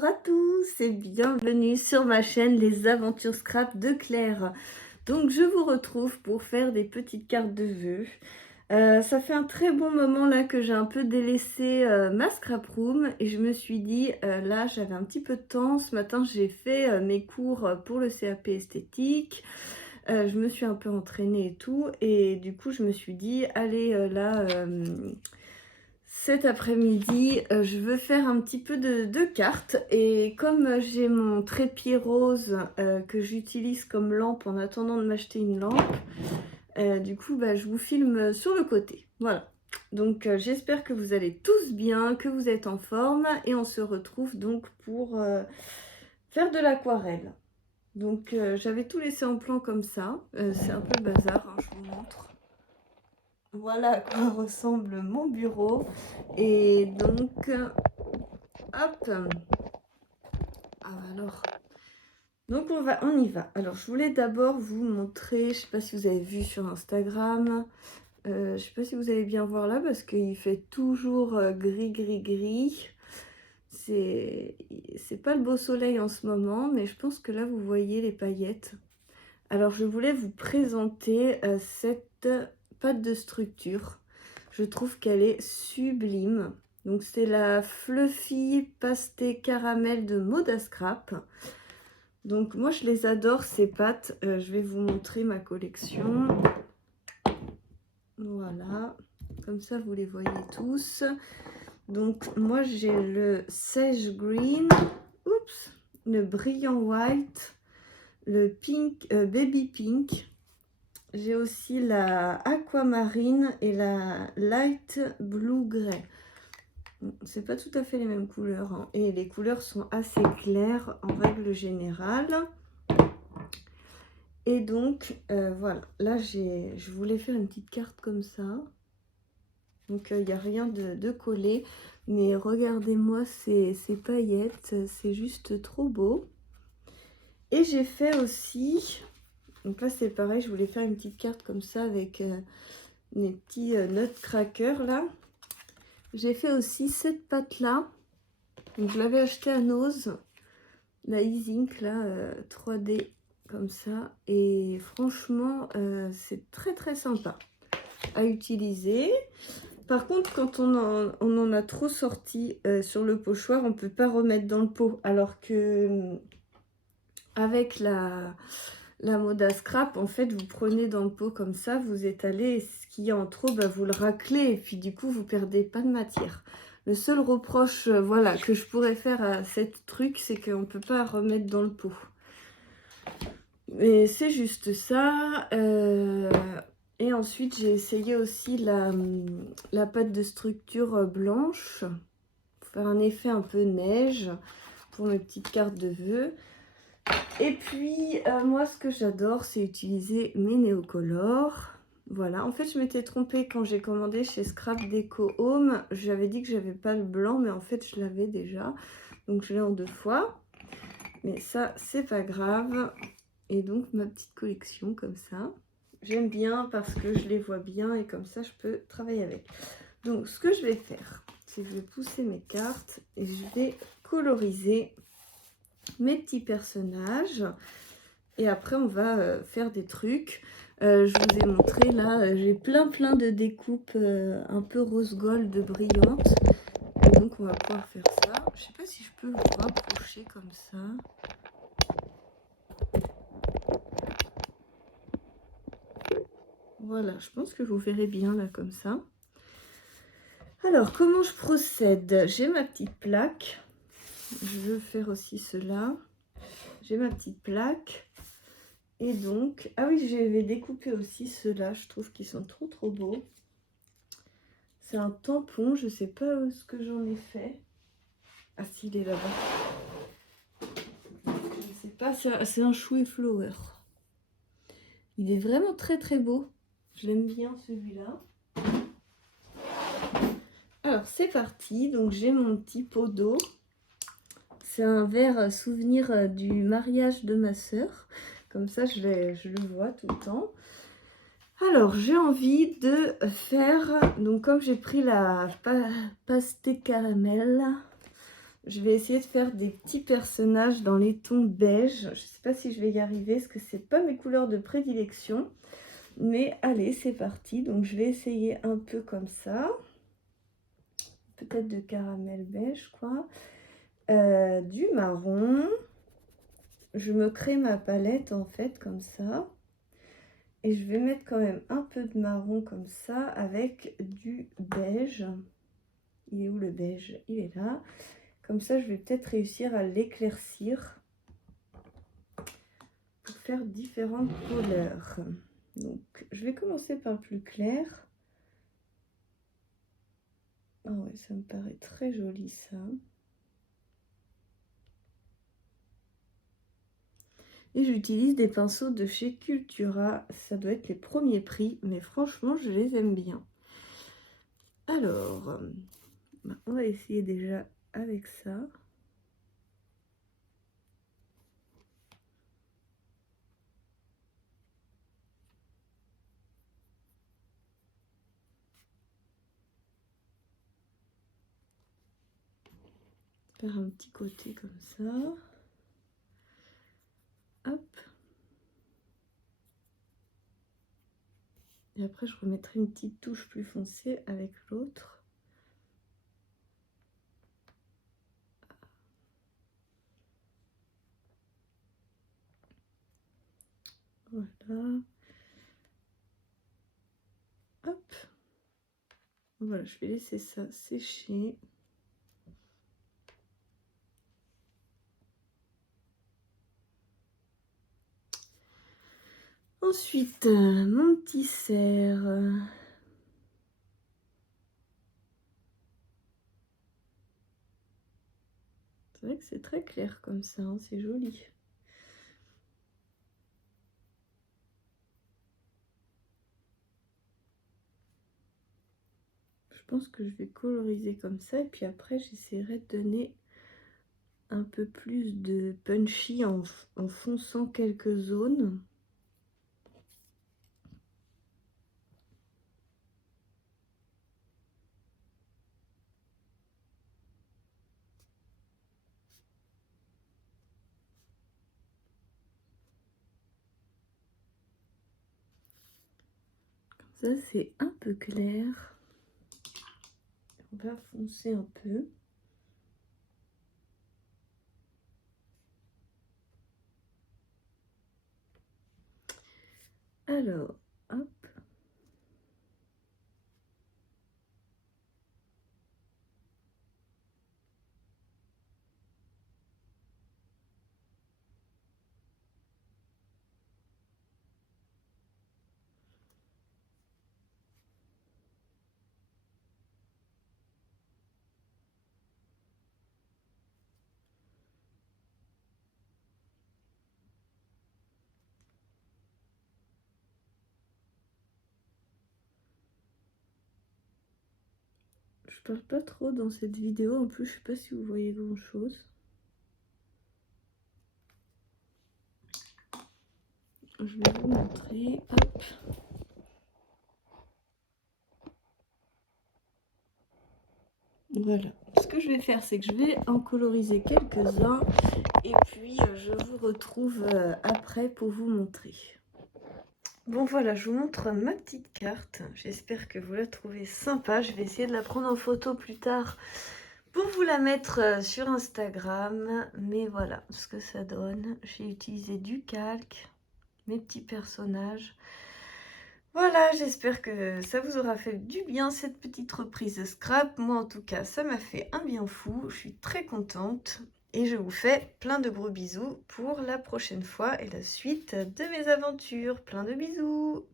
Bonjour à tous et bienvenue sur ma chaîne Les Aventures Scrap de Claire. Donc je vous retrouve pour faire des petites cartes de vœux. Ça fait un très bon moment là que j'ai un peu délaissé ma scrap room et je me suis dit, là j'avais un petit peu de temps. Ce matin j'ai fait mes cours pour le CAP esthétique. Je me suis un peu entraînée et tout et du coup je me suis dit, allez cet après-midi, je veux faire un petit peu de cartes et comme j'ai mon trépied rose que j'utilise comme lampe en attendant de m'acheter une lampe, du coup je vous filme sur le côté. Voilà. Donc j'espère que vous allez tous bien, que vous êtes en forme et on se retrouve donc pour faire de l'aquarelle. Donc j'avais tout laissé en plan comme ça, c'est un peu le bazar, hein, je vous montre. Voilà à quoi ressemble mon bureau. Et donc, hop. Ah, alors. Donc on y va. Alors je voulais d'abord vous montrer, je ne sais pas si vous avez vu sur Instagram, je ne sais pas si vous allez bien voir là parce qu'il fait toujours gris, gris, gris. C'est pas le beau soleil en ce moment, mais je pense que là vous voyez les paillettes. Alors je voulais vous présenter cette pâte de structure. Je trouve qu'elle est sublime. Donc c'est la Fluffy Pasté Caramel de Moda Scrap. Donc moi je les adore ces pâtes. Je vais vous montrer ma collection. Voilà, comme ça vous les voyez tous. Donc moi j'ai le Sage Green, oups, le Brillant White, le Pink, Baby Pink. J'ai aussi la Aquamarine et la Light Blue Grey. C'est pas tout à fait les mêmes couleurs, hein. Et les couleurs sont assez claires en règle générale. Et donc voilà, là je voulais faire une petite carte comme ça. Donc il n'y a rien de collé. Mais regardez-moi ces paillettes, c'est juste trop beau. Et j'ai fait aussi... Donc là c'est pareil, je voulais faire une petite carte comme ça avec mes petits nutcrackers là. J'ai fait aussi cette pâte là. Donc je l'avais acheté à Nose, la E-Zinc là, 3D comme ça. Et franchement c'est très très sympa à utiliser. Par contre quand on en a trop sorti sur le pochoir, on peut pas remettre dans le pot. Alors que avec la Moda Scrap, en fait, vous prenez dans le pot comme ça, vous étalez, et ce qu'il y a en trop, vous le raclez, et puis du coup, vous perdez pas de matière. Le seul reproche, voilà, que je pourrais faire à cette truc, c'est qu'on ne peut pas remettre dans le pot. Mais c'est juste ça. Et ensuite, j'ai essayé aussi la pâte de structure blanche, pour faire un effet un peu neige, pour mes petites cartes de vœux. Et puis, moi, ce que j'adore, c'est utiliser mes néocolores. Voilà, en fait, je m'étais trompée quand j'ai commandé chez Scrap Deco Home. J'avais dit que j'avais pas le blanc, mais en fait, je l'avais déjà. Donc, je l'ai en 2 fois. Mais ça, c'est pas grave. Et donc, ma petite collection, comme ça. J'aime bien parce que je les vois bien et comme ça, je peux travailler avec. Donc, ce que je vais faire, c'est que je vais pousser mes cartes et je vais coloriser mes petits personnages et après on va faire des trucs. Je vous ai montré là, j'ai plein de découpes un peu rose gold brillantes et donc on va pouvoir faire ça. Je sais pas si je peux vous rapprocher comme ça. Voilà, je pense que vous verrez bien là comme ça. Alors comment je procède? J'ai ma petite plaque, je veux faire aussi cela. J'ai ma petite plaque. Et donc, ah oui, je vais découper aussi ceux-là, je trouve qu'ils sont trop beaux. C'est un tampon, je sais pas où ce que j'en ai fait. Ah si, il est là-bas. Je sais pas, c'est un chou et flower. Il est vraiment très beau. Je l'aime bien celui-là. Alors c'est parti, donc j'ai mon petit pot d'eau. C'est un verre souvenir du mariage de ma sœur. Comme ça, je le vois tout le temps. Alors, j'ai envie de faire... Donc, comme j'ai pris la pasté caramel, je vais essayer de faire des petits personnages dans les tons beige. Je ne sais pas si je vais y arriver, parce que c'est pas mes couleurs de prédilection. Mais allez, c'est parti. Donc je vais essayer un peu comme ça. Peut-être de caramel beige, quoi. Du marron. Je me crée ma palette, en fait, comme ça. Et je vais mettre quand même un peu de marron comme ça, avec du beige. Il est où le beige? Il est là. Comme ça, je vais peut-être réussir à l'éclaircir pour faire différentes couleurs. Donc, je vais commencer par le plus clair. Ah ouais, ça me paraît très joli, ça. Et j'utilise des pinceaux de chez Cultura. Ça doit être les premiers prix, mais franchement, je les aime bien. Alors, on va essayer déjà avec ça. Faire un petit côté comme ça. Hop. Et après, je remettrai une petite touche plus foncée avec l'autre. Voilà. Hop. Voilà, je vais laisser ça sécher. Ensuite, mon petit cerf. C'est vrai que c'est très clair comme ça, hein, c'est joli. Je pense que je vais coloriser comme ça et puis après j'essaierai de donner un peu plus de punchy en fonçant quelques zones. Comme ça c'est un peu clair. On va foncer un peu. Alors, hop. Je parle pas trop dans cette vidéo, en plus je sais pas si vous voyez grand chose. Je vais vous montrer, hop. Voilà, ce que je vais faire, c'est que je vais en coloriser quelques-uns et puis je vous retrouve après pour vous montrer. Bon voilà, je vous montre ma petite carte. J'espère que vous la trouvez sympa. Je vais essayer de la prendre en photo plus tard pour vous la mettre sur Instagram. Mais voilà ce que ça donne. J'ai utilisé du calque, mes petits personnages. Voilà, j'espère que ça vous aura fait du bien cette petite reprise de scrap. Moi en tout cas, ça m'a fait un bien fou. Je suis très contente. Et je vous fais plein de gros bisous pour la prochaine fois et la suite de mes aventures. Plein de bisous!